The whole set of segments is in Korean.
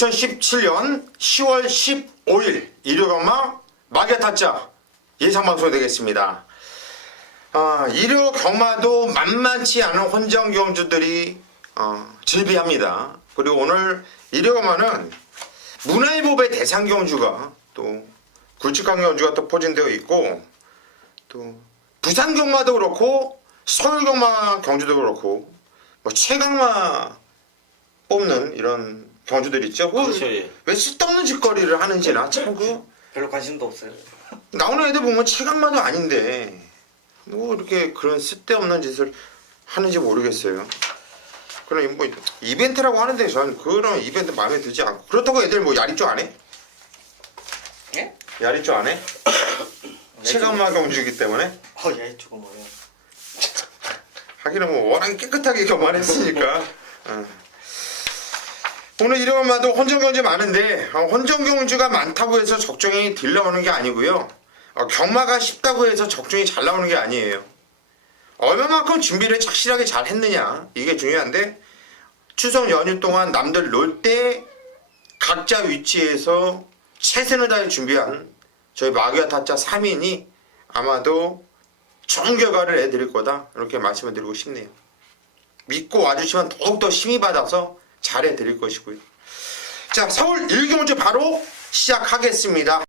2017년 10월 15일 일요경마 마개타짜 예상방송이 되겠습니다. 일요경마도 만만치 않은 혼전 경주들이 즐비합니다. 그리고 오늘 일요경마는 문화일보배 대상 경주가 또 굵직한 경주가 또 포진되어 있고, 또 부산 경마도 그렇고 서울 경마 경주도 그렇고 뭐 최강마 뽑는 이런 경주들 있죠. 그렇죠, 예. 왜 쓸데없는 짓거리를 하는지나 참 별로 관심도 없어요. 나오는 애들 보면 최강마도 아닌데 뭐 이렇게 그런 쓸데없는 짓을 하는지 모르겠어요. 그럼 뭐 이벤트라고 하는데 전 그런 이벤트 마음에 들지 않고. 그렇다고 애들 뭐 야리조 안 해? 예? 야리조 안 해? 최강마 경주이기 때문에. 야리조가 뭐예요? 하기는 뭐 워낙 깨끗하게 경마했으니까. 오늘 일요일마도 혼전 경주 많은데 혼전 경주가 많다고 해서 적중이 딜 나오는 게 아니고요. 경마가 쉽다고 해서 적중이 잘 나오는 게 아니에요. 얼마만큼 준비를 착실하게 잘 했느냐 이게 중요한데, 추석 연휴 동안 남들 놀 때 각자 위치에서 최선을 다해 준비한 저희 마귀와타짜 3인이 아마도 좋은 결과를 내드릴 거다 이렇게 말씀을 드리고 싶네요. 믿고 와주시면 더욱더 힘이 받아서 잘해드릴 것이고요. 자, 서울 1경주 바로 시작하겠습니다.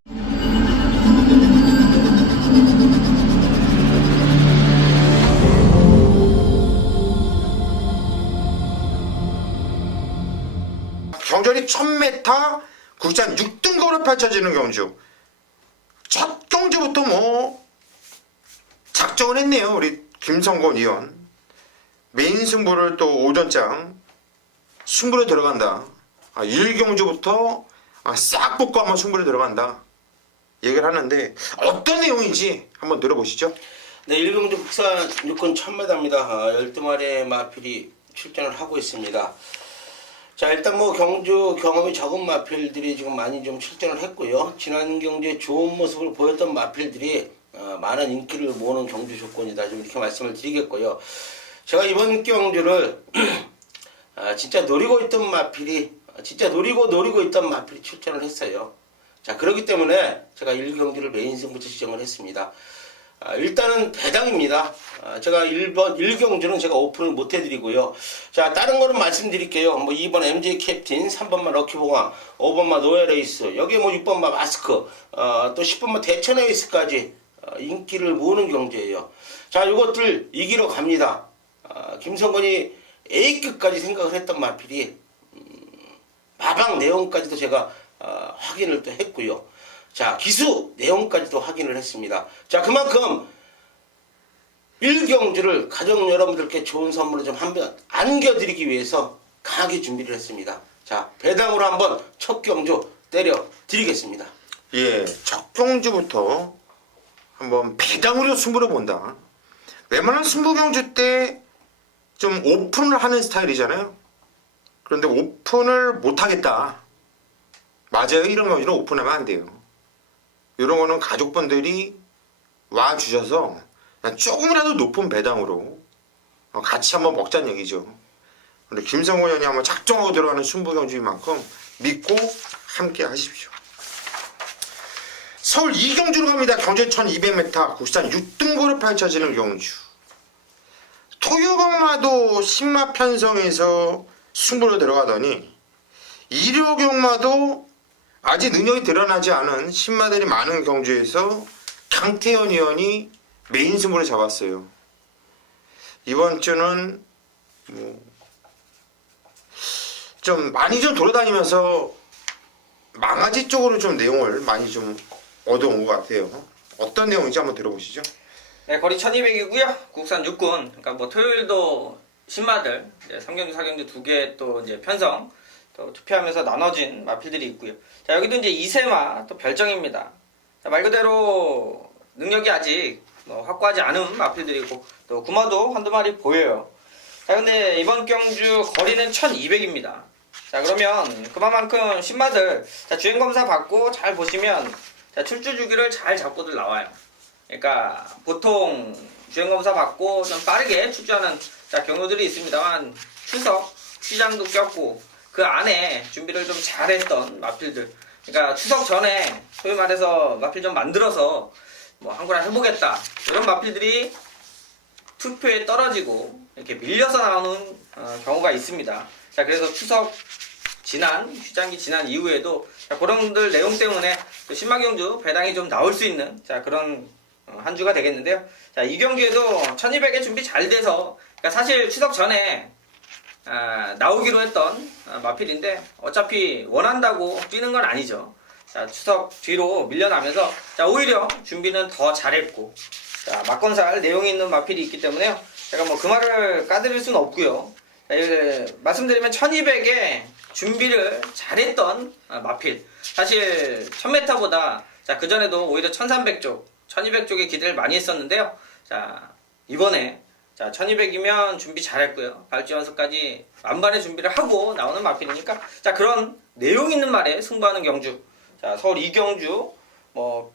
경전이 1000m 국산 6등급으로 펼쳐지는 경주. 첫 경주부터 뭐 작정을 했네요. 우리 김성곤 의원. 메인 승부를 또 오전장 승부로 들어간다. 1경주부터 싹 붙고 한번 승부로 들어간다 얘기를 하는데, 어떤 내용인지 한번 들어보시죠. 네, 1경주 국산 6권 1000m입니다. 12마리의 마필이 출전을 하고 있습니다. 자, 일단 뭐 경주 경험이 적은 마필들이 지금 많이 좀 출전을 했고요. 지난 경주에 좋은 모습을 보였던 마필들이 많은 인기를 모으는 경주 조건이다, 좀 이렇게 말씀을 드리겠고요. 제가 이번 경주를 진짜 노리고 있던 마필이 출전을 했어요. 자, 그렇기 때문에 제가 1경주를 메인 승부처 지정을 했습니다. 일단은 배당입니다. 제가 1경주는 제가 오픈을 못 해드리고요. 자, 다른 거는 말씀드릴게요. 뭐 2번 MJ 캡틴, 3번만 럭키봉화, 5번만 노엘레이스, 여기에 뭐 6번만 마스크, 또 10번만 대천에이스까지 인기를 모으는 경주예요. 자, 이것들 이기러 갑니다. 김성건이 A급까지 생각을 했던 마필이 마방 내용까지도 제가 확인을 또 했고요. 자, 기수 내용까지도 확인을 했습니다. 자, 그만큼 1경주를 가족 여러분들께 좋은 선물을 좀 한번 안겨드리기 위해서 강하게 준비를 했습니다. 자, 배당으로 한번 첫 경주 때려 드리겠습니다. 예, 첫 경주부터 한번 배당으로 승부를 본다. 웬만한 승부 경주 때 좀 오픈을 하는 스타일이잖아요. 그런데 오픈을 못하겠다. 맞아요. 이런 경우는 오픈하면 안 돼요. 이런 거는 가족분들이 와주셔서 조금이라도 높은 배당으로 같이 한번 먹자는 얘기죠. 근데 김성호 의원이 한번 작정하고 들어가는 승부 경주인 만큼 믿고 함께 하십시오. 서울 2경주로 갑니다. 경주 1200m 국산 6등급으로 펼쳐지는 경주. 토요경마도 신마 편성에서 승부로 들어가더니 일요경마도 아직 능력이 드러나지 않은 신마들이 많은 경주에서 강태현 의원이 메인 승부를 잡았어요. 이번 주는 뭐 좀 많이 좀 돌아다니면서 망아지 쪽으로 좀 내용을 많이 좀 얻어온 것 같아요. 어떤 내용인지 한번 들어보시죠. 네, 거리 1200이고요. 국산 6군. 그러니까 뭐 토요일도 신마들 3경주, 4경주 2개 또 이제 편성 또 투표하면서 나눠진 마필들이 있고요. 자, 여기도 이제 이세마 또 별정입니다. 자, 말 그대로 능력이 아직 확고하지 않은 마필들이고 또 구마도 한두 마리 보여요. 자, 근데 이번 경주 거리는 1200입니다. 자, 그러면 그만큼 신마들 자, 주행검사 받고 잘 보시면 자, 출주 주기를 잘 잡고들 나와요. 그러니까 보통 주행검사 받고 좀 빠르게 출주하는 자, 경우들이 있습니다만 추석 시장도 꼈고 그 안에 준비를 좀 잘했던 마필들. 그러니까 추석 전에 소위 말해서 마필 좀 만들어서 뭐 한구나 해보겠다 이런 마필들이 투표에 떨어지고 이렇게 밀려서 나오는 경우가 있습니다. 자, 그래서 추석 휴장기 지난 이후에도 자, 그런 분들 내용 때문에 또 신마경주 배당이 좀 나올 수 있는 자, 그런 한 주가 되겠는데요. 자, 이 경기에도 1200에 준비 잘 돼서 그러니까 사실 추석 전에 나오기로 했던 마필인데 어차피 원한다고 뛰는 건 아니죠. 자, 추석 뒤로 밀려나면서 자, 오히려 준비는 더 잘했고 자, 막건살 내용이 있는 마필이 있기 때문에요. 제가 뭐 그 말을 까드릴 수는 없고요. 자, 말씀드리면 1200에 준비를 잘했던 마필. 사실 1000m보다 자, 그전에도 오히려 1300쪽, 1200쪽에 기대를 많이 했었는데요. 자, 이번에 자, 1200이면 준비 잘했고요. 발주연습까지 만반의 준비를 하고 나오는 마필이니까 자, 그런 내용 있는 말에 승부하는 경주. 자, 서울 이경주 뭐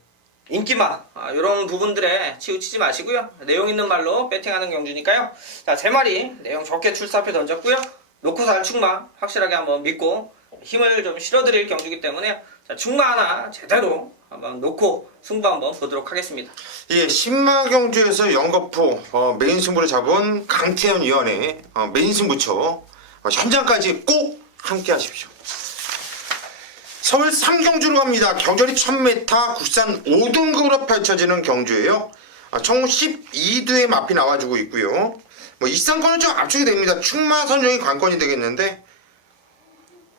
인기마 이런 부분들에 치우치지 마시고요. 내용 있는 말로 배팅하는 경주니까요. 자, 세 마리 내용 좋게 출사표 던졌고요. 놓고 살 충마 확실하게 한번 믿고 힘을 좀 실어드릴 경주이기 때문에 자, 충마 하나 제대로 한번 놓고 승부 한번 보도록 하겠습니다. 예, 신마경주에서 연거푸 메인 승부를 잡은 강태현 위원의 메인 승부처 현장까지 꼭 함께 하십시오. 서울 삼경주로 갑니다. 경절이 1000m 국산 5등급으로 펼쳐지는 경주예요. 총 12두의 마피 나와주고 있고요. 뭐 이상권은 좀 압축이 됩니다. 충마 선정이 관건이 되겠는데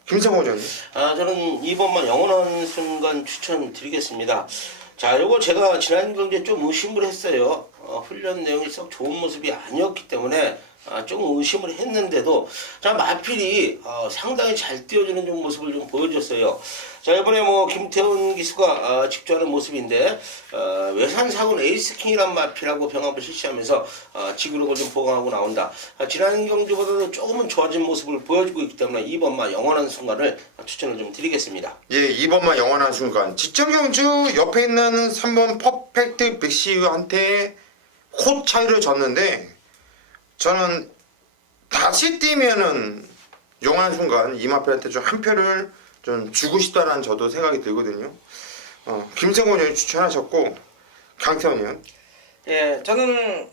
김성호 의원님. 저는 2번만 영원한 순간 추천드리겠습니다. 자, 요거 제가 지난 경기에 좀 의심을 했어요. 훈련 내용이 썩 좋은 모습이 아니었기 때문에 좀 의심을 했는데도 자, 마필이 상당히 잘 띄워주는 좀 모습을 좀 보여줬어요. 자, 이번에 뭐 김태훈 기수가 직조하는 모습인데 외산사군 에이스킹이란 마필하고 병합을 실시하면서 지구력을 좀 보강하고 나온다. 지난 경주보다도 조금은 좋아진 모습을 보여주고 있기 때문에 2번마 영원한 순간을 추천을 좀 드리겠습니다. 예, 2번만 영원한 순간. 직전경주 옆에 있는 3번 퍼펙트 백시한테 코 차이를 졌는데 저는 다시 뛰면은 영원한 순간 이마표한테 좀 한 표를 좀 주고 싶다라는 저도 생각이 들거든요. 김성곤 의원이 추천하셨고 강태원 의원. 예, 저는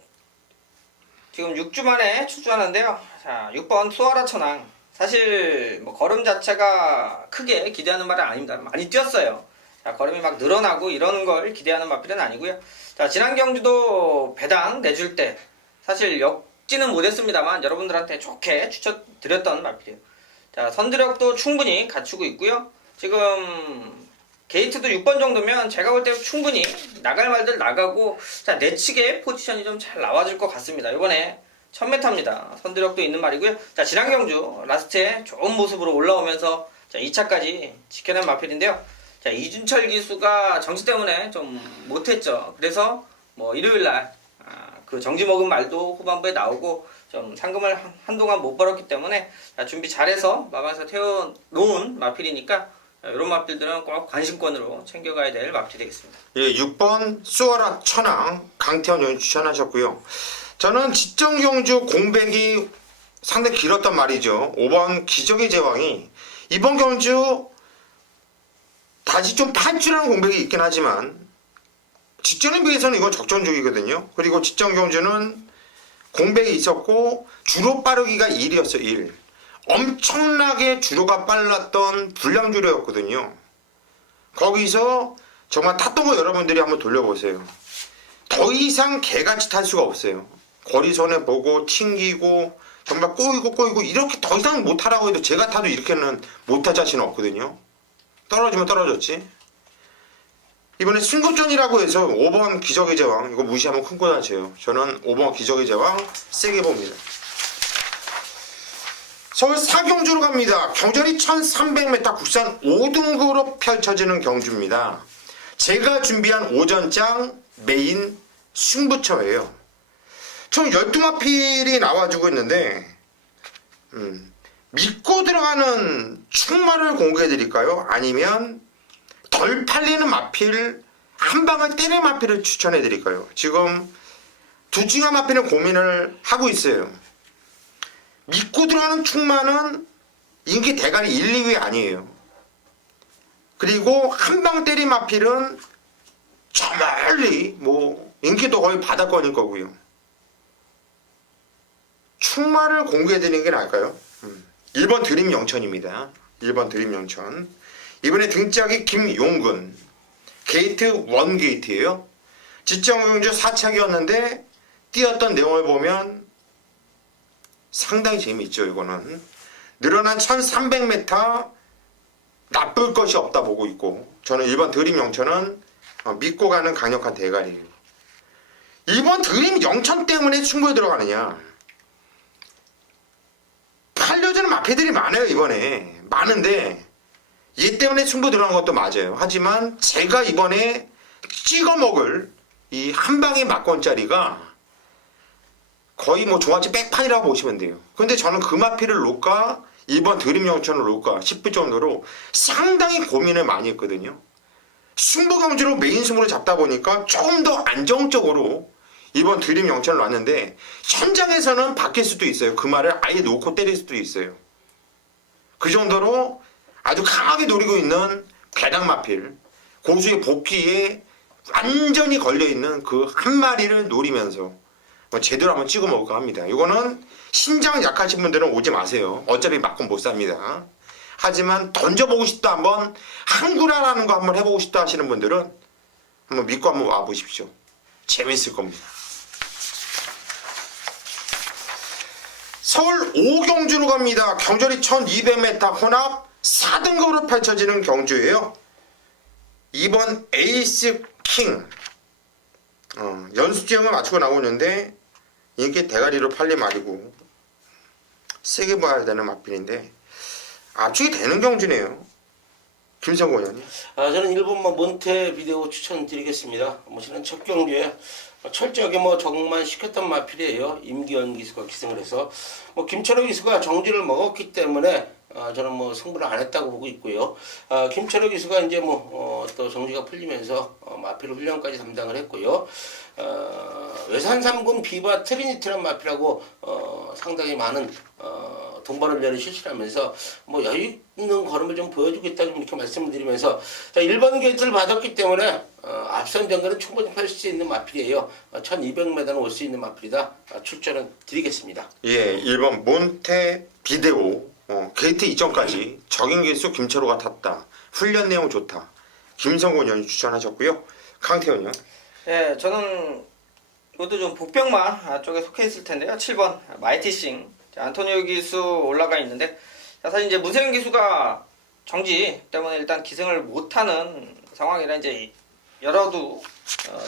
지금 6주 만에 출주하는데요. 자, 6번 수아라 천왕. 사실 뭐 걸음 자체가 크게 기대하는 말은 아닙니다. 많이 뛰었어요. 자, 걸음이 막 늘어나고 이런 걸 기대하는 마필은 아니고요. 자, 지난 경주도 배당 내줄 때 사실 역지는 못했습니다만 여러분들한테 좋게 추천드렸던 마필이에요. 자, 선두력도 충분히 갖추고 있고요. 지금 게이트도 6번 정도면 제가 볼 때 충분히 나갈 말들 나가고 자, 내측의 포지션이 좀 잘 나와줄 것 같습니다. 이번에 1000m입니다. 선두력도 있는 말이고요. 자, 지난 경주 라스트에 좋은 모습으로 올라오면서 자, 2차까지 지켜낸 마필인데요. 자, 이준철 기수가 정지 때문에 좀 못했죠. 그래서 뭐 일요일날 그 정지 먹은 말도 후반부에 나오고 좀 상금을 한동안 못 벌었기 때문에 자, 준비 잘해서 마방에서 태워놓은 마필이니까 이런 마필들은 꼭 관심권으로 챙겨가야 될 마필이 되겠습니다. 예, 6번 수아라 천왕 강태원 의원 추천하셨고요. 저는 직전경주 공백이 상당히 길었단 말이죠. 5번 기적의 제왕이 이번 경주 다시 좀 탈출하는 공백이 있긴 하지만 직전에 비해서는 이건 적정적이거든요. 그리고 직전 경주는 공백이 있었고 주로 빠르기가 1이었어요. 1. 엄청나게 주로가 빨랐던 불량주로였거든요. 거기서 정말 탔던 거 여러분들이 한번 돌려보세요. 더 이상 개같이 탈 수가 없어요. 거리선에 보고 튕기고 정말 꼬이고 이렇게 더 이상 못 타라고 해도 제가 타도 이렇게는 못 탈 자신은 없거든요. 떨어지면 떨어졌지. 이번에 승급전이라고 해서 5번 기적의 제왕 이거 무시하면 큰거 다쳐요. 저는 5번 기적의 제왕 세게 봅니다. 서울 사경주로 갑니다. 경절이 1300m 국산 5등급으로 펼쳐지는 경주입니다. 제가 준비한 오전장 메인 승부처예요. 총 12마필이 나와주고 있는데 믿고 들어가는 충마를 공개해드릴까요? 아니면 덜 팔리는 마필 한 방을 때리는 마필을 추천해드릴까요? 지금 둘 중에 마필은 고민을 하고 있어요. 믿고 들어가는 충마는 인기 대가리 1, 2위 아니에요. 그리고 한방 때린 마필은 저 멀리 뭐 인기도 거의 바닥권일 거고요. 충마를 공개해드리는 게 나을까요? 1번 드림 영천입니다. 1번 드림 영천. 이번에 등짝이 김용근. 게이트 1 게이트예요. 지정경주 4착이었는데 뛰었던 내용을 보면 상당히 재미있죠. 이거는 늘어난 1300m 나쁠 것이 없다 보고 있고, 저는 1번 드림 영천은 믿고 가는 강력한 대가리예요. 2번 드림 영천 때문에 충무에 들어가느냐, 팔려주는 마피들이 많아요. 이번에 많은데 얘 때문에 충무 들어간 것도 맞아요. 하지만 제가 이번에 찍어먹을 이 한방의 막권짜리가 거의 뭐 종아찌 백판이라고 보시면 돼요. 근데 저는 그 마피를 놓을까 1번 드림 영천을 놓을까 싶을 정도로 상당히 고민을 많이 했거든요. 승부경주로 메인 승부를 잡다 보니까 조금 더 안정적으로 2번 드림 영천을 놨는데, 현장에서는 바뀔 수도 있어요. 그 말을 아예 놓고 때릴 수도 있어요. 그 정도로 아주 강하게 노리고 있는 배당 마필, 고수의 복귀에 완전히 걸려있는 그 한 마리를 노리면서 제대로 한번 찍어 먹을까 합니다. 이거는 신장 약하신 분들은 오지 마세요. 어차피 맞고 못 삽니다. 하지만 던져보고 싶다, 한번 한구라라는 거 한번 해보고 싶다 하시는 분들은 한번 믿고 한번 와보십시오. 재밌을 겁니다. 서울 오경주로 갑니다. 경절이 1200m 혼합 4등급으로 펼쳐지는 경주예요. 2번 에이스 킹. 연습지형을 맞추고 나오는데 이게 대가리로 팔린 말이고 세게 봐야 되는 마필인데 압축이 되는 경주네요. 김성곤 의원님. 저는 1번만 몬테비데오 추천드리겠습니다. 지난 첫 경주에 철저하게 적응만 시켰던 마필이에요. 임기현 기수가 기승을 해서 김철호 기수가 정지를 먹었기 때문에 저는 승부를 안 했다고 보고 있고요. 김철호 기수가 이제 또 정지가 풀리면서 마필 훈련까지 담당을 했고요. 외산 3군 비바 트리니티란 마필하고 상당히 많은 동반 훈련을 실시하면서 여유 있는 걸음을 좀 보여주겠다 좀 이렇게 말씀을 드리면서, 자, 1번 게이트를 받았기 때문에 앞선 정거는 충분히 펼칠 수 있는 마필이에요. 1200m는 올 수 있는 마필이다. 출전은 드리겠습니다. 예, 1번 몬테비데오 게이트 이전까지 적인 개수 김철호가 탔다. 훈련 내용 좋다. 김성곤 의원이 추천하셨고요. 강태현 의원. 예, 저는 이것도 좀 복병마 쪽에 속해 있을 텐데요. 7번 마이티싱. 안토니오 기수 올라가 있는데, 사실 이제 문세윤 기수가 정지 때문에 일단 기승을 못하는 상황이라 이제 열어도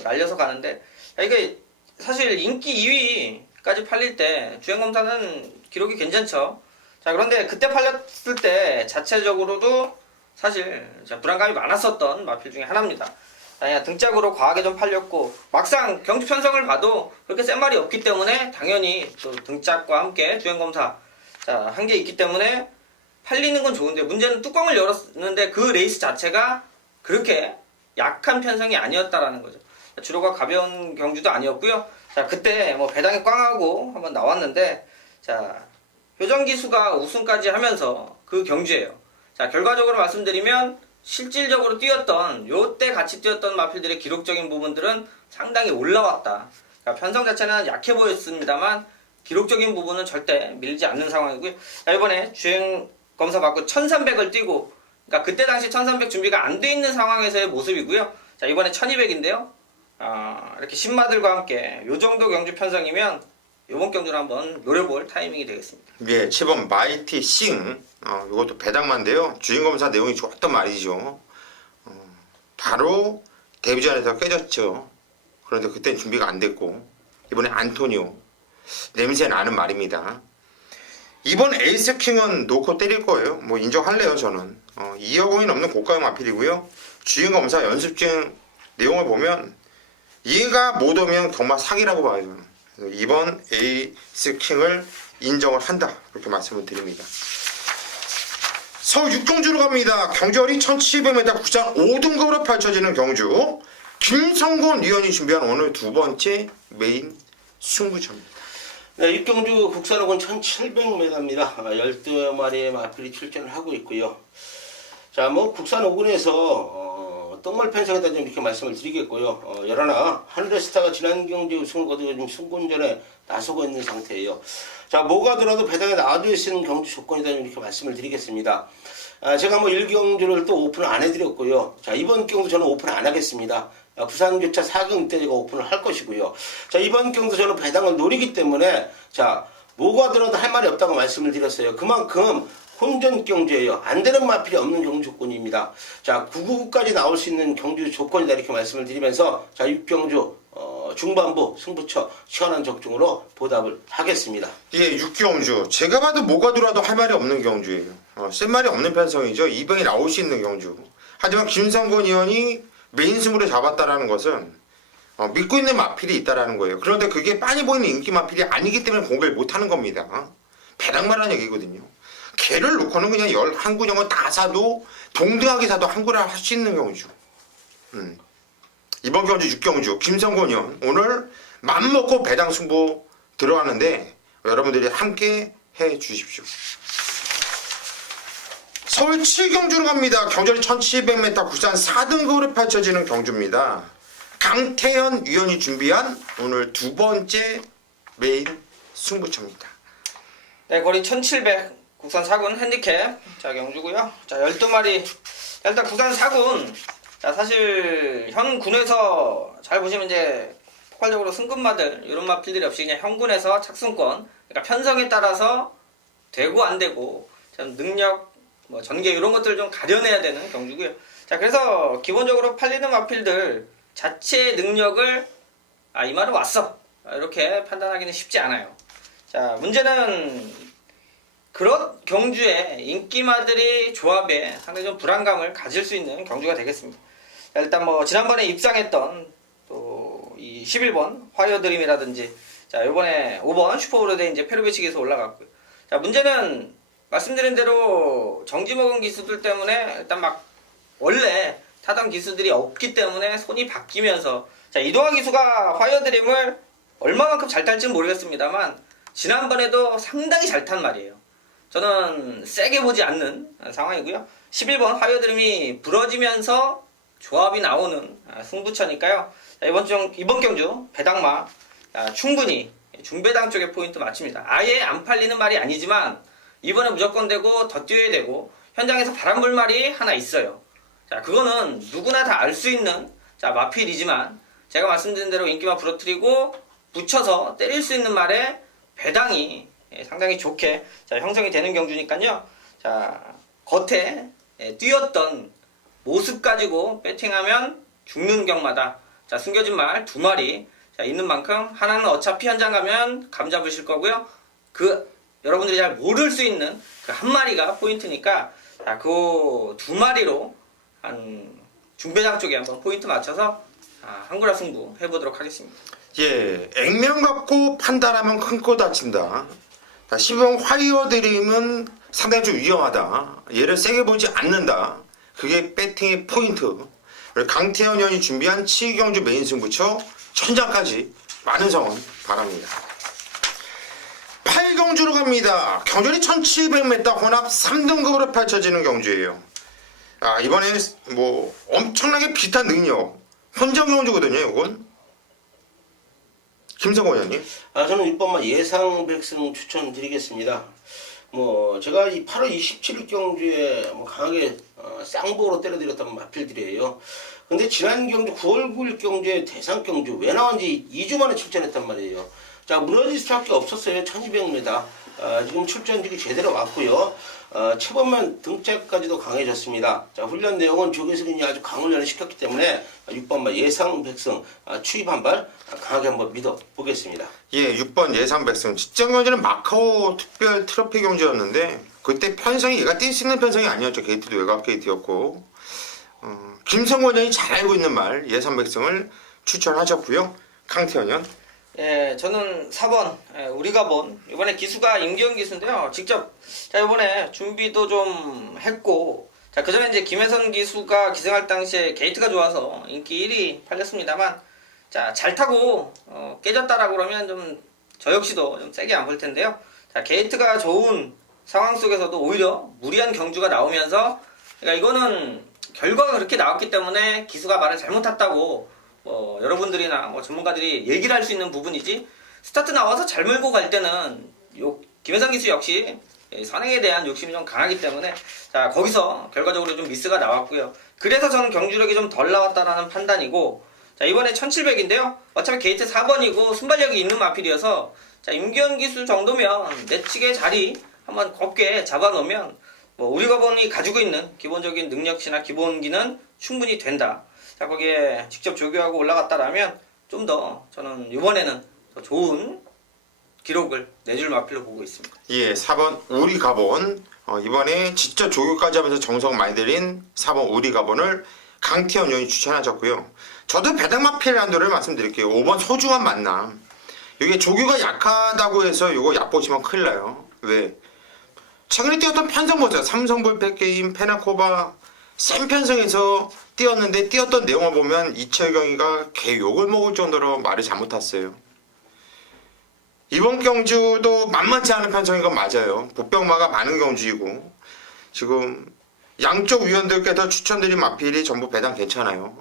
날려서 가는데, 이게 사실 인기 2위까지 팔릴 때 주행검사는 기록이 괜찮죠. 자, 그런데 그때 팔렸을 때 자체적으로도 사실 불안감이 많았었던 마필 중에 하나입니다. 그냥 등짝으로 과하게 좀 팔렸고, 막상 경주 편성을 봐도 그렇게 센 말이 없기 때문에 당연히 또 등짝과 함께 주행검사 한 게 있기 때문에 팔리는 건 좋은데, 문제는 뚜껑을 열었는데 그 레이스 자체가 그렇게 약한 편성이 아니었다라는 거죠. 주로가 가벼운 경주도 아니었고요. 자, 그때 배당이 꽝하고 한번 나왔는데, 자, 효정기수가 우승까지 하면서 그 경주예요. 자, 결과적으로 말씀드리면 실질적으로 뛰었던, 요때 같이 뛰었던 마필들의 기록적인 부분들은 상당히 올라왔다. 그러니까 편성 자체는 약해 보였습니다만 기록적인 부분은 절대 밀지 않는 상황이고요. 자, 이번에 주행 검사 받고 1300을 뛰고, 그러니까 그때 당시 1300 준비가 안 돼 있는 상황에서의 모습이고요. 자, 이번에 1200인데요. 이렇게 신마들과 함께 요 정도 경주 편성이면 이번 경주를 한번 노려볼 타이밍이 되겠습니다. 예, 7번 마이티 싱. 이것도 배당만인데요. 주인검사 내용이 좋았던 말이죠. 바로 데뷔전에서 깨졌죠. 그런데 그때는 준비가 안 됐고, 이번에 안토니오. 냄새 나는 말입니다. 이번 에이스킹은 놓고 때릴 거예요. 인정할래요, 저는. 2억 원이 넘는 고가의 마필이고요. 주인검사 연습주행 내용을 보면 얘가 못 오면 정말 사기라고 봐요. 그래서 이번 에이스킹을 인정을 한다, 그렇게 말씀을 드립니다. 서울 6경주로 갑니다. 경주열이 1700m 국산 5등급으로 펼쳐지는 경주. 김성곤 위원이 준비한 오늘 두 번째 메인 승부처입니다. 네, 육경주 국산호군 1700m입니다. 12마리의 마필이 출전을 하고 있고요. 자, 뭐 국산호군에서 똥말 편성에다 좀 이렇게 말씀을 드리겠고요. 열하나 하늘의 스타가 지난 경기 우승을 거두고 지금 승군전에 나서고 있는 상태예요. 자, 뭐가 들어도 배당에 나와줄 수 있는 경주 조건이다 좀 이렇게 말씀을 드리겠습니다. 제가 뭐 1경주를 또 오픈을 안 해드렸고요. 자, 이번 경주 저는 오픈 안 하겠습니다. 부산교차 4경 때 제가 오픈을 할 것이고요. 자, 이번 경도 저는 배당을 노리기 때문에, 자, 뭐가 들어도 할 말이 없다고 말씀을 드렸어요. 그만큼 혼전 경주예요. 안 되는 마필이 없는 경주 조건입니다. 자, 999까지 나올 수 있는 경주 조건이다 이렇게 말씀을 드리면서, 자, 6경주 중반부 승부처 시원한 적중으로 보답을 하겠습니다. 예, 육경주. 제가 봐도 뭐가 들어와도 할 말이 없는 경주예요. 센 말이 없는 편성이죠. 이병이 나올 수 있는 경주. 하지만 김성권 의원이 메인 승부를 잡았다라는 것은 믿고 있는 마필이 있다라는 거예요. 그런데 그게 빤히 보이는 인기 마필이 아니기 때문에 공개를 못하는 겁니다. 배당말한 얘기거든요. 걔를 놓고는 그냥 11군형을 다 사도 동등하게 사도 한구를 할 수 있는 경주. 이번 경주 6경주 김성권 의원 오늘 맘먹고 배당 승부 들어가는데 여러분들이 함께 해 주십시오. 서울 7경주로 갑니다. 경전이 1700m 국산 4등급으로 펼쳐지는 경주입니다. 강태현 위원이 준비한 오늘 두 번째 메인 승부처입니다. 네, 거리 1700 국산 4군 핸디캡 자 경주고요. 자 12마리. 일단 국산 4군 자 사실 현 군에서 잘 보시면 이제 폭발적으로 승급마들 이런 마필들이 없이 그냥 현군에서 착승권 그러니까 편성에 따라서 되고 안 되고 좀 능력 뭐 전개 이런 것들을 좀 가려내야 되는 경주고요. 자 그래서 기본적으로 팔리는 마필들 자체의 능력을 이 말은 왔어 이렇게 판단하기는 쉽지 않아요. 자 문제는 그런 경주에 인기마들이 조합에 상당히 좀 불안감을 가질 수 있는 경주가 되겠습니다. 자, 일단 뭐 지난번에 입상했던 또 이 11번 화이어드림이라든지 자 이번에 5번 슈퍼브로드에 이제 페루베치기에서 올라갔고요. 자 문제는 말씀드린 대로 정지 먹은 기수들 때문에 일단 막 원래 타던 기수들이 없기 때문에 손이 바뀌면서 자 이동화 기수가 화이어드림을 얼마만큼 잘 탈지는 모르겠습니다만 지난번에도 상당히 잘 탄 말이에요. 저는 세게 보지 않는 상황이고요. 11번 화이어드림이 부러지면서 조합이 나오는 승부처니까요. 자, 이번 경주 배당마 충분히 중배당 쪽에 포인트 맞춥니다. 아예 안 팔리는 말이 아니지만 이번에 무조건 되고 더 뛰어야 되고 현장에서 바람불 말이 하나 있어요. 자 그거는 누구나 다 알 수 있는 자 마필이지만 제가 말씀드린 대로 인기만 부러뜨리고 붙여서 때릴 수 있는 말에 배당이 상당히 좋게 자, 형성이 되는 경주니까요. 자 겉에 뛰었던 모습 가지고 배팅하면 죽는 경마다. 자 숨겨진 말 2마리 자, 있는 만큼 하나는 어차피 현장 가면 감 잡으실 거고요. 그 여러분들이 잘 모를 수 있는 그 한 마리가 포인트니까 자, 그 2마리로 한 중배당 쪽에 한번 포인트 맞춰서 한구라 승부 해보도록 하겠습니다. 예, 액면 갖고 판단하면 큰 거 다친다. 자, 10번 화이어드림은 상당히 좀 위험하다. 얘를 세게 보지 않는다. 그게 배팅의 포인트. 그리고 강태현 의원이 준비한 7경주 메인 승부처 천장까지 많은 성원 바랍니다. 8경주로 갑니다. 경전이 1700m 혼합 3등급으로 펼쳐지는 경주예요. 이번에는 뭐 엄청나게 비슷한 능력. 혼전 경주거든요, 이건. 김성권 의원님. 저는 6번만 예상 백승 추천드리겠습니다. 뭐 제가 이 8월 27일 경주에 뭐 강하게 쌍보로 때려드렸던 마필들이에요. 근데 지난 경주 9월 9일 경주에 대상 경주 왜 나온지 2주 만에 출전했단 말이에요. 자 무너질 수밖에 없었어요. 1200m 지금 출전직이 제대로 왔고요. 최번만 등짝까지도 강해졌습니다. 자 훈련 내용은 조계슬인이 아주 강훈련을 시켰기 때문에 6번만 예상 백승 추입 한발 강하게 한번 믿어보겠습니다. 예, 6번 예상 백승. 직전 경주는 마카오 특별 트로피 경주였는데 그때 편성이 얘가 뛸 수 있는 편성이 아니었죠. 게이트도 외곽 게이트였고 김성권 의원이 잘 알고 있는 말 예상 백승을 추천하셨고요. 강태현 의원. 예, 저는 4번 우리가 본 이번에 기수가 임기현 기수인데요. 직접 자 이번에 준비도 좀 했고 자 그전에 이제 김혜선 기수가 기승할 당시에 게이트가 좋아서 인기 1위 팔렸습니다만 자 잘 타고 깨졌다라고 그러면 좀 저 역시도 좀 세게 안 볼 텐데요. 자, 게이트가 좋은 상황 속에서도 오히려 무리한 경주가 나오면서, 그러니까 이거는 결과가 그렇게 나왔기 때문에 기수가 말을 잘못했다고 뭐 여러분들이나 뭐 전문가들이 얘기를 할 수 있는 부분이지, 스타트 나와서 잘 몰고 갈 때는 김혜성 기수 역시 선행에 대한 욕심이 좀 강하기 때문에, 자, 거기서 결과적으로 좀 미스가 나왔고요. 그래서 저는 경주력이 좀 덜 나왔다라는 판단이고, 자, 이번에 1700인데요. 어차피 게이트 4번이고 순발력이 있는 마필이어서, 자, 임기현 기수 정도면 내측의 자리 한번 곱게 잡아놓으면 뭐 우리 가본이 가지고 있는 기본적인 능력치나 기본기는 충분히 된다. 자, 거기에 직접 조교하고 올라갔다라면 좀 더 저는 이번에는 더 좋은 기록을 내줄 마필로 보고 있습니다. 예, 4번 우리 가본. 이번에 직접 조교까지 하면서 정성 많이 들인 4번 우리 가본을 강태현 의원이 추천하셨고요. 저도 배당마필 한도를 말씀드릴게요. 5번 소중한 만남. 이게 조교가 약하다고 해서 이거 얕보시면 큰일 나요. 왜? 최근에 뛰었던 편성 보세요. 삼성불패게임, 페나코바 센 편성에서 뛰었는데 뛰었던 내용을 보면 이철경이가 개 욕을 먹을 정도로 말을 잘못 탔어요. 이번 경주도 만만치 않은 편성인 건 맞아요. 보병마가 많은 경주이고, 지금 양쪽 위원들께서 추천드린 마필이 전부 배당 괜찮아요.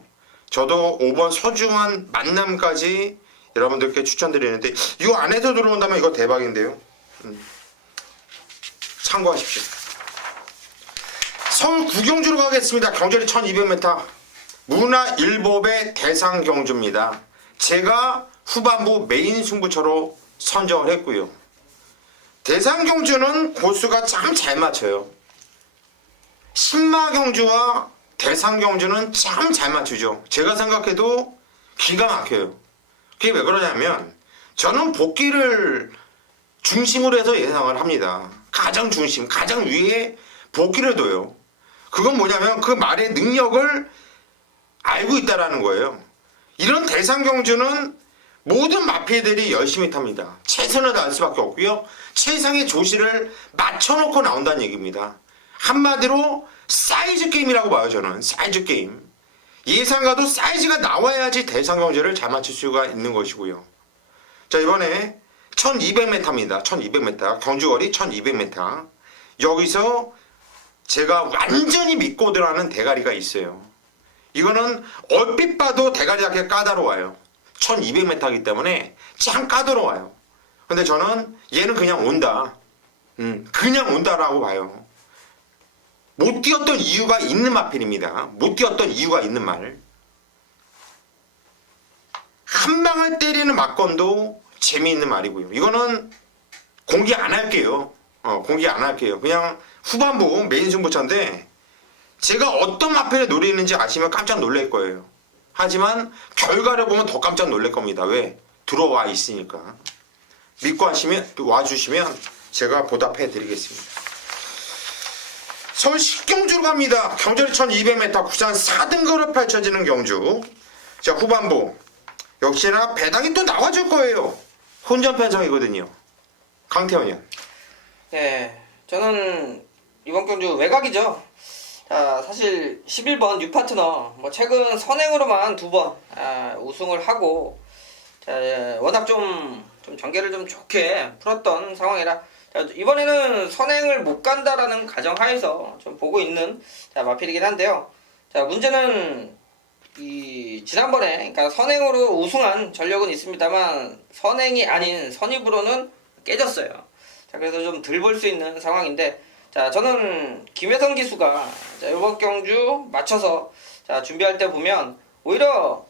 저도 5번 소중한 만남까지 여러분들께 추천드리는데, 이 안에서 들어온다면 이거 대박인데요. 참고하십시오. 서울 구경주로 가겠습니다. 경주리 1200m 문화일법의 대상 경주입니다. 제가 후반부 메인 승부처로 선정을 했고요. 대상 경주는 고수가 참 잘 맞춰요. 신마 경주와 대상 경주는 참 잘 맞추죠. 제가 생각해도 기가 막혀요. 그게 왜 그러냐면 저는 복귀를 중심으로 해서 예상을 합니다. 가장 중심, 가장 위에 복귀를 둬요. 그건 뭐냐면 그 말의 능력을 알고 있다라는 거예요. 이런 대상 경주는 모든 마필들이 열심히 탑니다. 최선을 다할 수밖에 없고요. 최상의 조시를 맞춰놓고 나온다는 얘기입니다. 한마디로 사이즈 게임이라고 봐요. 저는 사이즈 게임. 예상가도 사이즈가 나와야지 대상 경주를 잘 맞출 수가 있는 것이고요. 자, 이번에 1200m입니다. 1200m. 경주거리 1200m. 여기서 제가 완전히 믿고 들어가는 대가리가 있어요. 이거는 얼핏 봐도 대가리 잡기가 까다로워요. 1200m이기 때문에 참 까다로워요. 근데 저는 얘는 그냥 온다. 그냥 온다라고 봐요. 못 뛰었던 이유가 있는 마필입니다. 못 뛰었던 이유가 있는 말. 한 방을 때리는 막건도 재미있는 말이고요. 이거는 공개 안 할게요. 공개 안 할게요. 그냥 후반부 메인 승부차인데 제가 어떤 마필을 노리는지 아시면 깜짝 놀랄 거예요. 하지만 결과를 보면 더 깜짝 놀랄 겁니다. 왜? 들어와 있으니까. 믿고 와주시면 제가 보답해 드리겠습니다. 서울 식경주로 갑니다. 경주리 1200m 부산 4등급으로 펼쳐지는 경주. 자, 후반부 역시나 배당이 또 나와줄 거예요. 혼전 편성이거든요. 강태원 의원. 네, 저는 이번 경주 외곽이죠. 자, 사실 11번 뉴파트너 뭐 최근 선행으로만 2번 우승을 하고, 자, 워낙 좀 전개를 좀 좋게 풀었던 상황이라, 자, 이번에는 선행을 못 간다라는 가정하에서 좀 보고 있는 마필이긴 한데요. 자, 문제는 지난번에 그러니까 선행으로 우승한 전력은 있습니다만 선행이 아닌 선입으로는 깨졌어요. 자, 그래서 좀 덜 볼 수 있는 상황인데, 자, 저는 김혜성 기수가 이번 경주 맞춰서 준비할 때 보면 오히려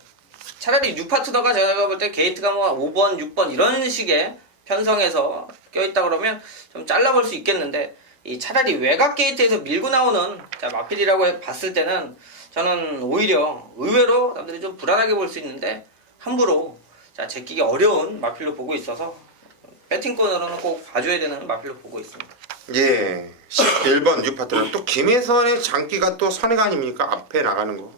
차라리 뉴파트너가 제가 볼 때 게이트가 뭐 5번, 6번 이런 식의 편성에서 껴있다 그러면 좀 잘라볼 수 있겠는데, 이 차라리 외곽 게이트에서 밀고 나오는 마필이라고 봤을 때는 저는 오히려 의외로 남들이 좀 불안하게 볼 수 있는데 함부로 제끼기 어려운 마필로 보고 있어서 배팅권으로는 꼭 봐줘야 되는 마필로 보고 있습니다. 예, 11번 뉴파트너. 또 김혜선의 장기가 또 선행 아닙니까? 앞에 나가는 거.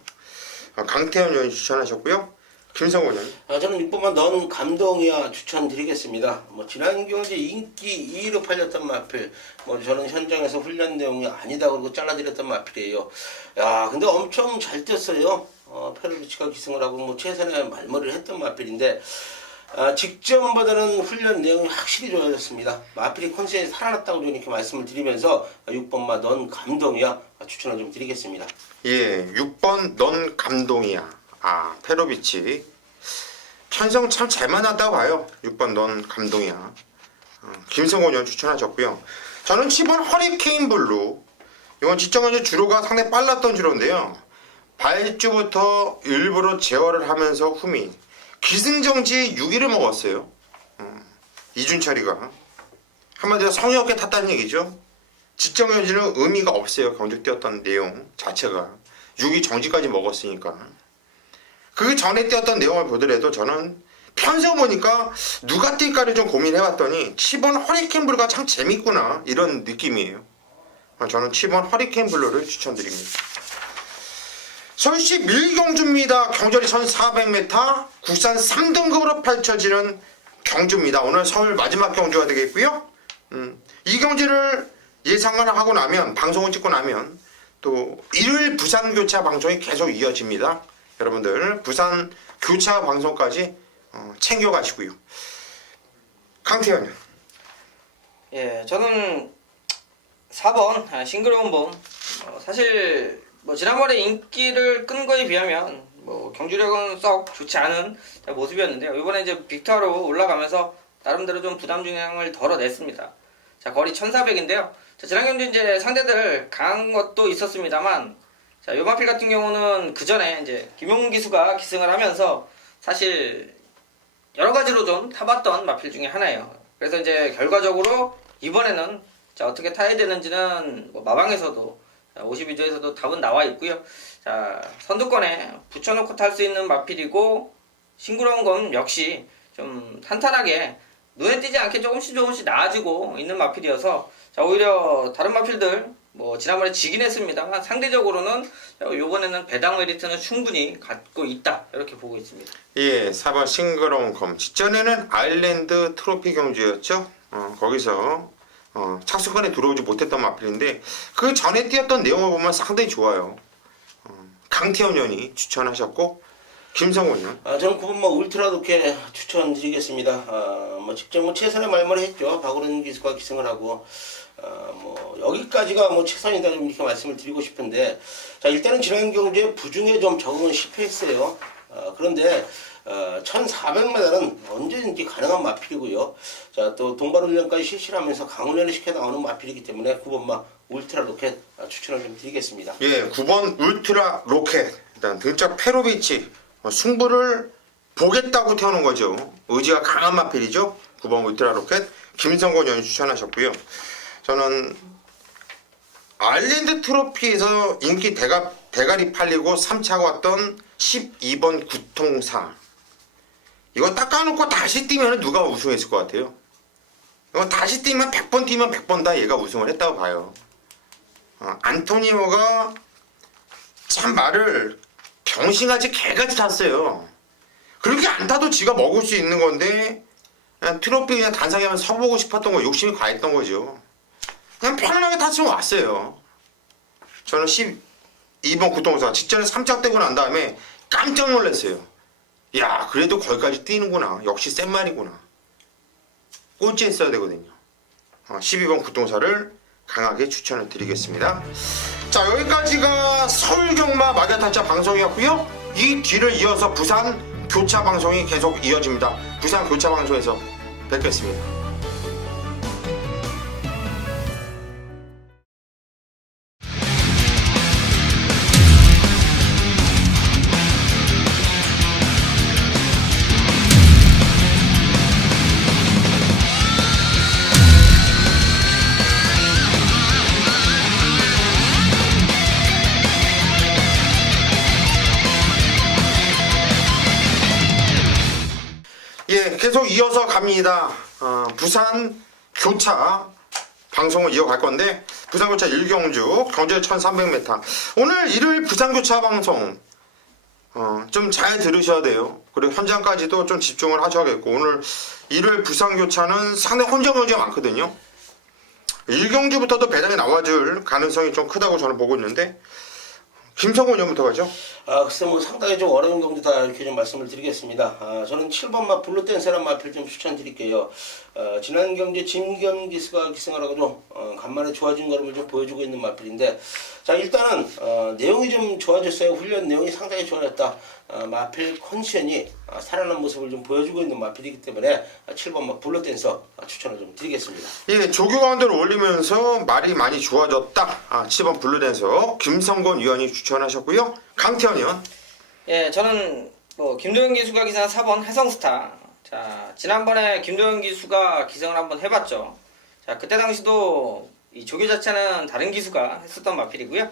강태현 의원이 추천하셨고요. 김성호 의원. 저는 6번만 넌 감동이야 추천드리겠습니다. 뭐 지난 경주 인기 2위로 팔렸던 마필, 뭐 저는 현장에서 훈련 내용이 아니다 그러고 잘라드렸던 마필이에요. 야, 근데 엄청 잘 뛰었어요. 페르비치가 기승을 하고 뭐 최선의 말머리를 했던 마필인데, 직전보다는 훈련 내용이 확실히 좋아졌습니다. 마필이 컨셉이 살아났다고 좀 이렇게 말씀을 드리면서 6번마 넌 감동이야 추천을 좀 드리겠습니다. 예, 6번 넌 감동이야. 페로비치 편성 참 잘 만났다고 봐요. 6번 넌 감동이야. 김성곤 의원 추천하셨고요. 저는 7번 허리케인 블루. 이건 지정은 주로가 상당히 빨랐던 주로인데요. 발주부터 일부러 제어를 하면서 후미 기승정지 6위를 먹었어요. 이준철이가 한마디로 성의 없게 탔다는 얘기죠. 지정현지는 의미가 없어요. 경주 뛰었던 내용 자체가 6위 정지까지 먹었으니까. 그 전에 뛰었던 내용을 보더라도 저는 편성 보니까 누가 뛸까를 좀 고민해봤더니 7번 허리케인 블루가 참 재밌구나 이런 느낌이에요. 저는 7번 허리케인 블루를 추천드립니다. 서울시 밀경주입니다. 경주리 1400m 국산 3등급으로 펼쳐지는 경주입니다. 오늘 서울 마지막 경주가 되겠고요. 이 경주를 예상을 하고 나면 방송을 찍고 나면 또 일요일 부산 교차 방송이 계속 이어집니다. 여러분들 부산 교차 방송까지 챙겨가시고요. 강태현. 예, 저는 4번 싱그러운 봄. 사실 뭐 지난번에 인기를 끈 거에 비하면 뭐 경주력은 썩 좋지 않은 모습이었는데요. 이번에 이제 빅터로 올라가면서 나름대로 좀 부담 중량을 덜어냈습니다. 자, 거리 1400인데요. 자, 지난 경주 이제 상대들 강한 것도 있었습니다만, 자, 요마필 같은 경우는 그 전에 이제 김용문 기수가 기승을 하면서 사실 여러 가지로 좀 타봤던 마필 중에 하나예요. 그래서 이제 결과적으로 이번에는 자, 어떻게 타야 되는지는 뭐 마방에서도 52조에서도 답은 나와 있고요. 자, 선두권에 붙여놓고 탈 수 있는 마필이고 싱그러운 건 역시 좀 탄탄하게 눈에 띄지 않게 조금씩 나아지고 있는 마필이어서 자, 오히려 다른 마필들 뭐 지난번에 지긴 했습니다만 상대적으로는 요번에는 배당 메리트는 충분히 갖고 있다 이렇게 보고 있습니다. 예, 4번 싱그러운 검. 직전에는 아일랜드 트로피 경주였죠. 거기서 착수권에 들어오지 못했던 마필인데 그 전에 뛰었던 내용을 보면 상당히 좋아요. 강태현 의원이 추천하셨고 김성훈 의원. 저는 9번마 울트라 독해 추천드리겠습니다. 뭐 직접 뭐 최선의 말만 했죠. 박오른 기수가 기승을 하고 뭐 여기까지가 뭐 최선이다 좀 이렇게 말씀을 드리고 싶은데 자, 일단은 지난 경주에 부중에 좀 적응을 실패했어요. 그런데 1400m는 언제든지 가능한 마필이고요. 자, 또 동반훈련까지 실시를 하면서 강훈련을 시켜 나오는 마필이기 때문에 9번마 울트라 로켓 추천을 좀 드리겠습니다. 예, 9번 울트라 로켓. 일단 등짝 페로비치 승부를 보겠다고 태우는 거죠. 의지가 강한 마필이죠. 9번 울트라 로켓 김성곤 의원이 추천하셨고요. 저는 아일랜드 트로피에서 인기 대가리 팔리고 3차가 왔던 12번 구통사. 이거 닦아놓고 다시 뛰면 누가 우승했을 것 같아요? 이거 다시 뛰면 100번 뛰면 100번 다 얘가 우승을 했다고 봐요. 안토니오가 참 말을 병신같이 개같이 탔어요. 그렇게 안 타도 지가 먹을 수 있는 건데 그냥 트로피 그냥 단상에 한번 서보고 싶었던 거 욕심이 과했던 거죠. 그냥 편안하게 탔으면 왔어요. 저는 12번 구통사 직전에 3차 떼고 난 다음에 깜짝 놀랐어요. 야, 그래도 거기까지 뛰는구나. 역시 센 말이구나. 꼴찌 했어야 되거든요. 12번 구통사를 강하게 추천을 드리겠습니다. 자, 여기까지가 서울 경마 마가타차 방송이었고요. 이 뒤를 이어서 부산 교차 방송이 계속 이어집니다. 부산 교차 방송에서 뵙겠습니다. 예, 계속 이어서 갑니다. 부산 교차 방송을 이어갈 건데 부산 교차 1경주 경주의 1300m 오늘 일요일 부산 교차 방송 좀 잘 들으셔야 돼요. 그리고 현장까지도 좀 집중을 하셔야겠고 오늘 일요일 부산 교차는 상당히 혼전 경주가 많거든요. 1경주부터도 배당이 나와줄 가능성이 좀 크다고 저는 보고 있는데 김성곤 의원부터 가죠. 글쎄 뭐 상당히 좀 어려운 경기다 이렇게 좀 말씀을 드리겠습니다. 저는 7번 마 블루댄서란 마필 좀 추천드릴게요. 지난 경기 진경 기수가 기승을 하고 좀 간만에 좋아진 걸음을 좀 보여주고 있는 마필인데, 자 일단은 내용이 좀 좋아졌어요. 훈련 내용이 상당히 좋아졌다. 마필 컨디션이 살아난 모습을 좀 보여주고 있는 마필이기 때문에 7번 마 블루댄서 추천을 좀 드리겠습니다. 예, 조교 가운데를 올리면서 말이 많이 좋아졌다. 7번 블루댄서 김성곤 위원이 추천하셨고요. 강태현 의원. 예, 저는 뭐 김도현 기수가 기승한 4번 해성스타. 자, 지난번에 김도현 기수가 기승을 한번 해봤죠. 자, 그때 당시도 이 조교 자체는 다른 기수가 했었던 마필이고요.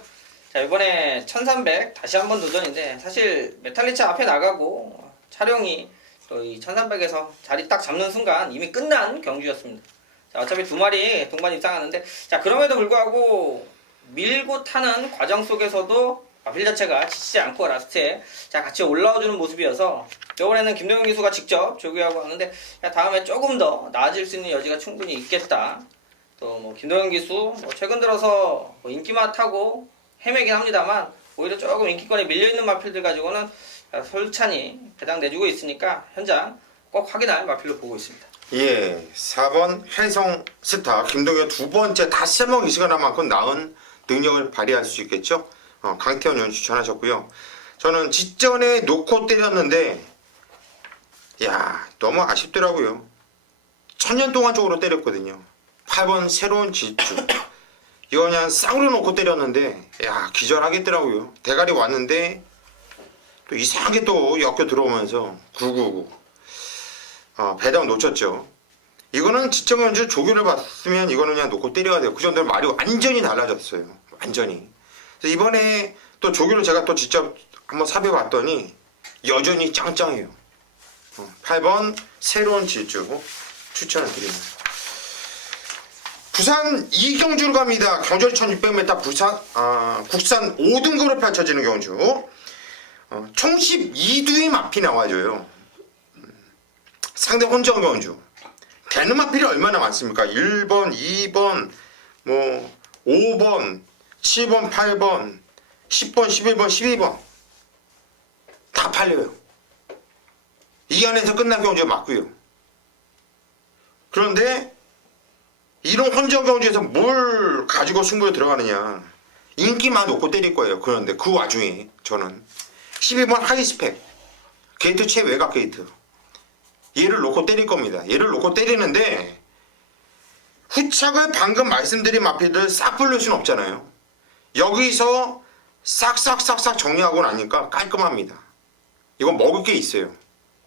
자, 이번에 1300 다시 한번 도전인데, 사실 메탈리차 앞에 나가고 촬영이 또 이 1300에서 자리 딱 잡는 순간 이미 끝난 경주였습니다. 자, 어차피 두 마리 동반 입상하는데, 자, 그럼에도 불구하고 밀고 타는 과정 속에서도 마필 자체가 지치지 않고 라스트에 자 같이 올라와주는 모습이어서 이번에는 김동현 기수가 직접 조교하고 하는데, 야, 다음에 조금 더 나아질 수 있는 여지가 충분히 있겠다. 또 뭐 김동현 기수 뭐 최근 들어서 뭐 인기만 타고 헤매긴 합니다만 오히려 조금 인기권에 밀려있는 마필들 가지고는 솔찬히 배당 내주고 있으니까 현장 꼭 확인할 마필로 보고 있습니다. 예, 4번 해성스타 김동현 두 번째 다시 한번 이 시간만큼 나은 능력을 발휘할 수 있겠죠. 강태현 의원 추천하셨고요. 저는 직전에 놓고 때렸는데, 야, 너무 아쉽더라고요. 천년 동안 쪽으로 때렸거든요. 8번 새로운 질주. 이거 그냥 쌍으로 놓고 때렸는데, 야, 기절하겠더라고요. 대가리 왔는데 또 이상하게 또 엮여 들어오면서 999. 배당 놓쳤죠. 이거는 지적 연주 조교를 봤으면 이거는 그냥 놓고 때려야 돼요. 그 정도로 말이 완전히 달라졌어요. 완전히. 그래서 이번에 또 조교를 제가 또 직접 한번 삽입해봤더니 여전히 짱짱해요. 8번 새로운 질주 추천을 드립니다. 부산 이경주로 갑니다. 경주리 1600m 부산 국산 5등급으로 펼쳐지는 경주. 총 12두의 마필이 나와줘요. 상대 혼전 경주. 되는 마필이 얼마나 많습니까? 1번, 2번, 뭐 5번, 7번, 8번, 10번, 11번, 12번 다 팔려요. 이 안에서 끝난 경주가 맞고요. 그런데 이런 혼전 경주에서 뭘 가지고 승부에 들어가느냐. 인기만 놓고 때릴 거예요. 그런데 그 와중에 저는 12번 하이스펙 게이트 최외곽 게이트 얘를 놓고 때릴 겁니다. 얘를 놓고 때리는데 후착을 방금 말씀드린 마필들 싹 불릴 수는 없잖아요. 여기서 싹싹싹싹 정리하고 나니까 깔끔합니다. 이건 먹을 게 있어요.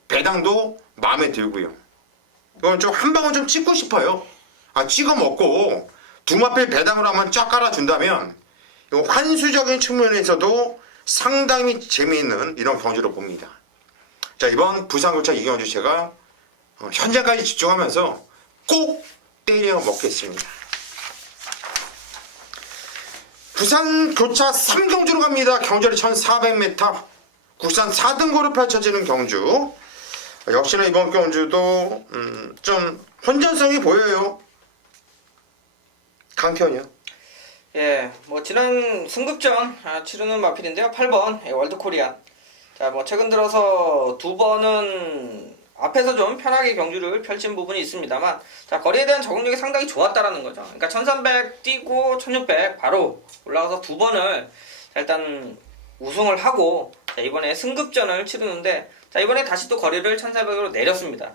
배당도 마음에 들고요. 이건 좀 한 방울 좀 찍고 싶어요. 찍어 먹고 두 마필 배당으로 한번 쫙 깔아준다면 이거 환수적인 측면에서도 상당히 재미있는 이런 경주로 봅니다. 자, 이번 부산교차 이경주 제가 현재까지 집중하면서 꼭 때려 먹겠습니다. 부산교차 3경주로 갑니다. 경주리 1400m 국산 4등고로 펼쳐지는 경주. 역시나 이번 경주도 좀 혼전성이 보여요. 강태현이요. 예, 뭐 지난 승급전 치르는 마필인데요. 8번 월드코리안. 자, 뭐 최근 들어서 두 번은 앞에서 좀 편하게 경주를 펼친 부분이 있습니다만, 자, 거리에 대한 적응력이 상당히 좋았다라는 거죠. 그러니까 1300 뛰고 1600 바로 올라가서 두 번을 일단 우승을 하고, 자, 이번에 승급전을 치르는데, 자, 이번에 다시 또 거리를 1400으로 내렸습니다.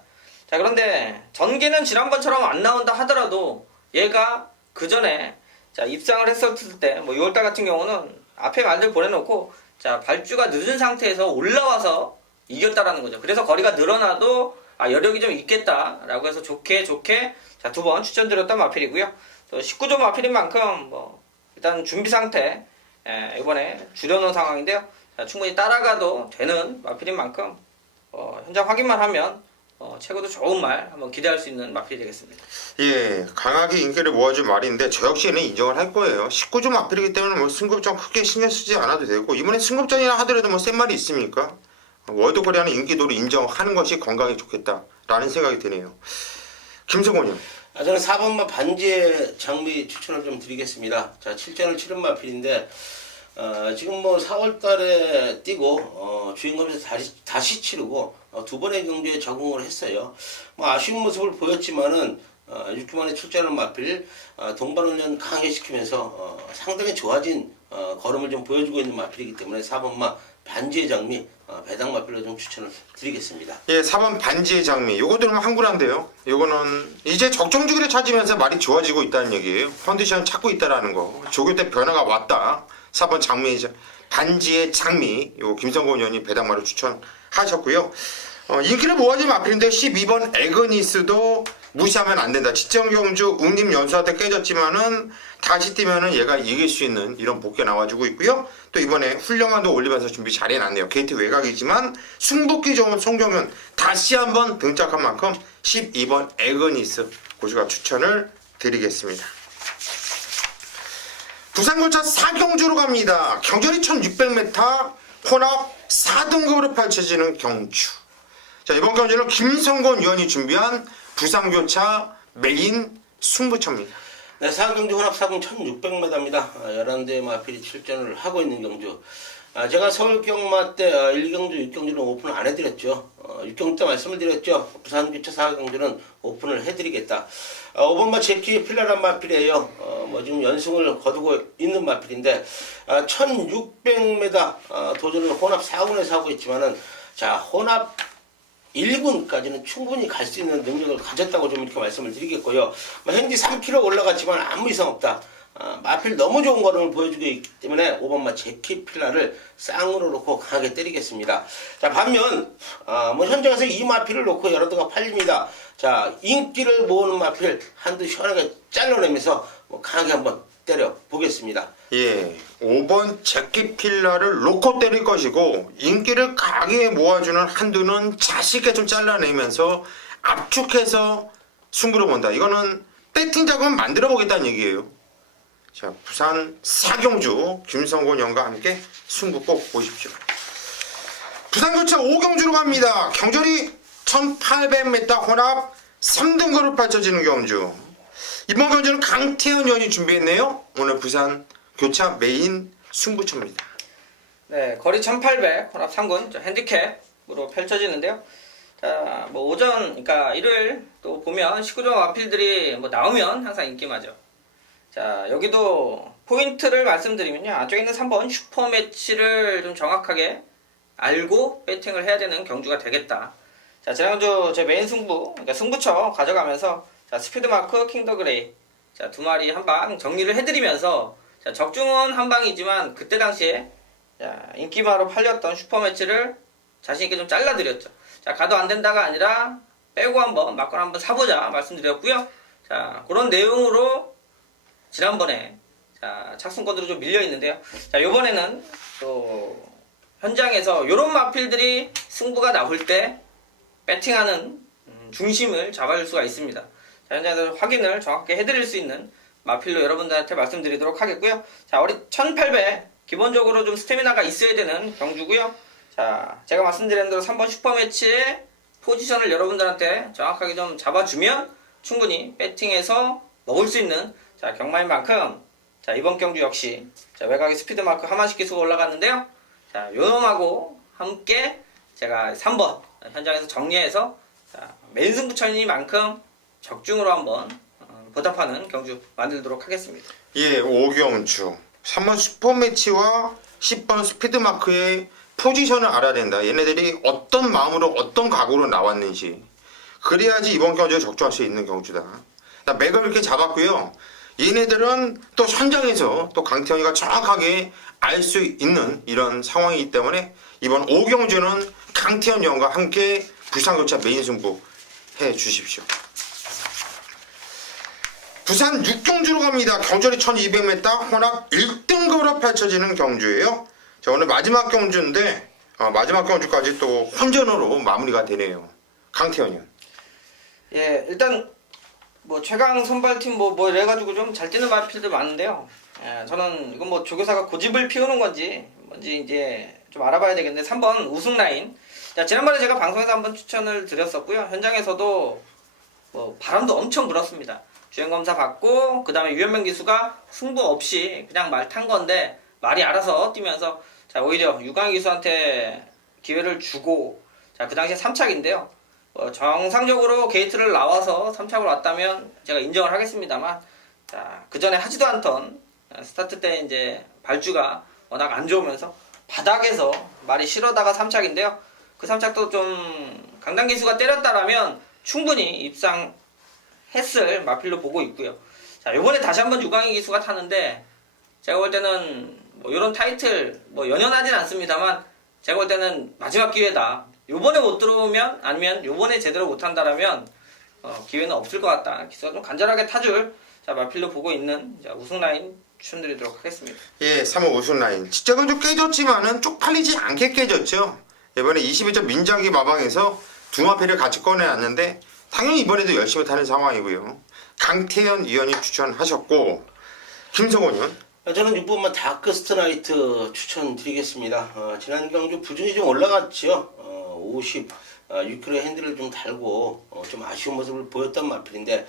자, 그런데 전개는 지난번처럼 안 나온다 하더라도 얘가 그 전에 자, 입상을 했었을 때, 뭐 6월달 같은 경우는 앞에 말들 보내놓고, 자, 발주가 늦은 상태에서 올라와서 이겼다라는 거죠. 그래서 거리가 늘어나도 여력이 좀 있겠다라고 해서 좋게 자, 두 번 추천드렸던 마필이고요. 또 19점 마필인 만큼 뭐 일단 준비 상태 이번에 줄여놓은 상황인데요. 자, 충분히 따라가도 되는 마필인 만큼 현장 확인만 하면 최고도 좋은 말 한번 기대할 수 있는 마필이 되겠습니다. 예, 강하게 인기를 모아준 말인데 저 역시는 인정을 할 거예요. 19점 마필이기 때문에 뭐 승급전 크게 신경 쓰지 않아도 되고, 이번에 승급전이라 하더라도 뭐 센 말이 있습니까? 월드코리아는 인기도를 인정하는 것이 건강에 좋겠다라는 생각이 드네요. 김성곤이요. 저는 4번마 반지의 장미 추천을 좀 드리겠습니다. 자, 7전을 치른 마필인데 지금 뭐 4월달에 뛰고 주행검에서 다시 치르고 두 번의 경기에 적응을 했어요. 뭐 아쉬운 모습을 보였지만은 6주 만에 출전하는 마필 동반훈련 강하게 시키면서 상당히 좋아진 걸음을 좀 보여주고 있는 마필이기 때문에 4번마 반지의 장미 배당 마필로 좀 추천을 드리겠습니다. 예, 4번 반지의 장미. 요거 들으면 한글한데요. 요거는 이제 적정 주기를 찾으면서 말이 좋아지고 있다는 얘기예요. 컨디션 찾고 있다라는 거. 조교 때 변화가 왔다. 4번 장미, 반지의 장미. 요 김성곤 의원이 배당마로 추천하셨고요. 인기를 모아진 마필인데 12번 에그니스도 무시하면 안 된다. 지정경주 웅림 연수한테 깨졌지만은 다시 뛰면은 얘가 이길 수 있는 이런 복귀가 나와주고 있고요. 또 이번에 훌륭한도 올리면서 준비 잘 해놨네요. 게이트 외곽이지만 승복기 좋은 송경윤 다시 한번 등짝한 만큼 12번 에그니스 고수가 추천을 드리겠습니다. 부산골차 4경주로 갑니다. 경전이 1600m 혼합 4등급으로 펼쳐지는 경주. 자, 이번 경주는 김성곤 의원이 준비한 부산교차 메인 승부처입니다. 네, 4경주 혼합 4등 1600m입니다. 11대 마필이 출전을 하고 있는 경주. 제가 서울경마 때 1경주, 6경주는 오픈을 안 해드렸죠. 6경주 때 말씀을 드렸죠. 부산교차 4경주는 오픈을 해드리겠다. 5번마 제키 필라란 마필이에요. 뭐 지금 연승을 거두고 있는 마필인데 1600m 도전을 혼합 4군에서 하고 있지만은 자, 혼합 1군까지는 충분히 갈 수 있는 능력을 가졌다고 좀 이렇게 말씀을 드리겠고요. 현지 3km 올라갔지만 아무 이상 없다. 마필 너무 좋은 걸음을 보여주고 있기 때문에 5번마 제키 필라를 쌍으로 놓고 강하게 때리겠습니다. 자, 반면 뭐 현장에서 이 마필을 놓고 여러 대가 팔립니다. 자, 인기를 모으는 마필 한두 시원하게 잘라내면서 뭐 강하게 한번 때려 보겠습니다. 예, 5번 제키필라를 놓고 때릴 것이고 인기를 강하게 모아주는 한두는 자식있게 좀 잘라내면서 압축해서 승부를 본다. 이거는 배팅 자금을 만들어 보겠다는 얘기예요. 자, 부산 4경주 김성곤 형과 함께 승부 꼭 보십시오. 부산교차 5경주로 갑니다. 경전이 1800m 혼합 3등급으로 펼쳐지는 경주. 이번 경주는 강태현 의원이 준비했네요. 오늘 부산 교차 메인 승부처입니다. 네, 거리 1800 혼합 3군 핸디캡으로 펼쳐지는데요. 자, 뭐 오전, 그러니까 일요일 또 보면 19종 마필들이 뭐 나오면 항상 인기마죠. 자, 여기도 포인트를 말씀드리면요. 안쪽에 있는 3번 슈퍼 매치를 좀 정확하게 알고 배팅을 해야 되는 경주가 되겠다. 자, 지난주 제 메인 승부, 그러니까 승부처 가져가면서 자, 스피드마크, 킹더 그레이. 자, 두 마리 한 방 정리를 해드리면서 자, 적중은 한 방이지만 그때 당시에 자, 인기마로 팔렸던 슈퍼 매치를 자신있게 좀 잘라드렸죠. 자, 가도 안 된다가 아니라 빼고 한번 막건 한번 사보자 말씀드렸고요. 자, 그런 내용으로 지난번에 자, 착순권으로 좀 밀려 있는데요. 자, 요번에는 또 현장에서 요런 마필들이 승부가 나올 때 배팅하는 중심을 잡아줄 수가 있습니다. 자, 현장에서 확인을 정확하게 해드릴 수 있는 마필로 여러분들한테 말씀드리도록 하겠고요. 자, 우리 1800 기본적으로 좀 스태미나가 있어야 되는 경주고요. 자, 제가 말씀드린 대로 3번 슈퍼매치의 포지션을 여러분들한테 정확하게 좀 잡아주면 충분히 배팅해서 먹을 수 있는 자, 경마인 만큼 자, 이번 경주 역시 자, 외곽에 스피드마크 하만식 기수가 올라갔는데요. 자, 요놈하고 함께 제가 3번 현장에서 정리해서 자, 메인 승부처니만큼 적중으로 한번 보답하는 경주 만들도록 하겠습니다. 예, 5경주 3번 슈퍼매치와 10번 스피드마크의 포지션을 알아야 된다. 얘네들이 어떤 마음으로 어떤 각오로 나왔는지 그래야지 이번 경주에 적중할 수 있는 경주다. 나 맥을 이렇게 잡았고요. 얘네들은 또 현장에서 또 강태현이가 정확하게 알 수 있는 이런 상황이기 때문에 이번 5경주는 강태현 형과 함께 부산교차 메인 승부 해 주십시오. 부산 6경주로 갑니다. 경전이 1200m 혼합 1등급으로 펼쳐지는 경주예요. 자, 오늘 마지막 경주인데 마지막 경주까지 또 혼전으로 마무리가 되네요. 강태현이. 예, 일단 뭐 최강 선발팀 뭐 이래가지고 좀 잘 뛰는 마필들 많은데요. 예, 저는 이건 뭐 조교사가 고집을 피우는 건지 뭔지 이제 좀 알아봐야 되겠는데 3번 우승 라인. 자, 지난번에 제가 방송에서 한번 추천을 드렸었고요. 현장에서도 뭐 바람도 엄청 불었습니다. 주행검사 받고 그 다음에 유현명 기수가 승부 없이 그냥 말 탄 건데 말이 알아서 뛰면서 자 오히려 유광희 기수한테 기회를 주고 자 그 당시에 3착인데요. 정상적으로 게이트를 나와서 3착으로 왔다면 제가 인정을 하겠습니다만 자 그 전에 하지도 않던 스타트 때 이제 발주가 워낙 안 좋으면서 바닥에서 말이 실어다가 3착인데요. 그 3착도 좀 강당 기수가 때렸다라면 충분히 입상했을 마필로 보고 있고요. 자 요번에 다시 한번 유광희 기수가 타는데 제가 볼 때는 뭐 이런 타이틀 뭐 연연하진 않습니다만 제가 볼 때는 마지막 기회다. 요번에 못 들어오면 아니면 요번에 제대로 못 한다라면 기회는 없을 것 같다. 기수가 좀 간절하게 타줄 자 마필로 보고 있는 자, 우승 라인 추천드리도록 하겠습니다. 예, 3호 우승 라인. 직접은 좀 깨졌지만은 쪽팔리지 않게 깨졌죠. 이번에 22점 민정기 마방에서 두 마필을 같이 꺼내놨는데 당연히 이번에도 열심히 타는 상황이고요. 강태현 위원이 추천하셨고 김성원 의원. 저는 6번만 다크스트 나이트 추천드리겠습니다. 지난 경주 부진이 좀 올라갔죠. 56kg 핸들을 좀 달고 좀 아쉬운 모습을 보였던 마필인데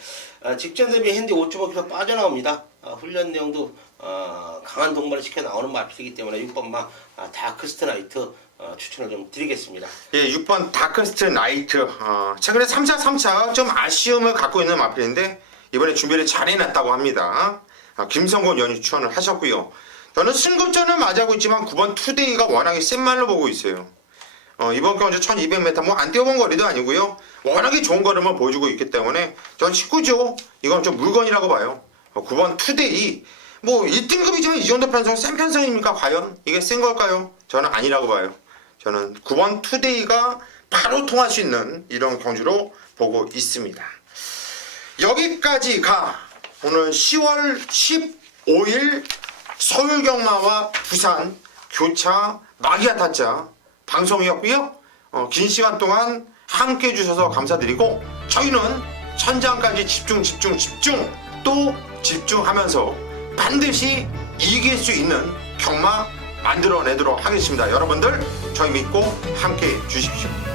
직전 대비 핸디 5.5kg 빠져나옵니다. 훈련 내용도 강한 동반을 시켜 나오는 마필이기 때문에 6번만 다크스트 나이트 추천을 좀 드리겠습니다. 예, 6번 다크스트 나이트. 최근에 3차 좀 아쉬움을 갖고 있는 마필인데 이번에 준비를 잘 해놨다고 합니다. 김성곤 의원이 추천을 하셨고요. 저는 승급전을 맞이하고 있지만 9번 투데이가 워낙에 센 말로 보고 있어요. 이번 경주 1200m 뭐 안 뛰어본 거리도 아니고요. 워낙에 좋은 걸음을 보여주고 있기 때문에 전 19조 이건 좀 물건이라고 봐요. 9번 투데이 뭐 1등급이지만 이 정도 편성 센 편성입니까? 과연 이게 센 걸까요? 저는 아니라고 봐요. 저는 9번 투데이가 바로 통할 수 있는 이런 경주로 보고 있습니다. 여기까지가 오늘 10월 15일 서울경마와 부산 교차 마기아 타짜 방송이었고요. 긴 시간 동안 함께 해주셔서 감사드리고 저희는 천장까지 집중 또 집중하면서 반드시 이길 수 있는 경마 만들어내도록 하겠습니다. 여러분들 저희 믿고 함께 해주십시오.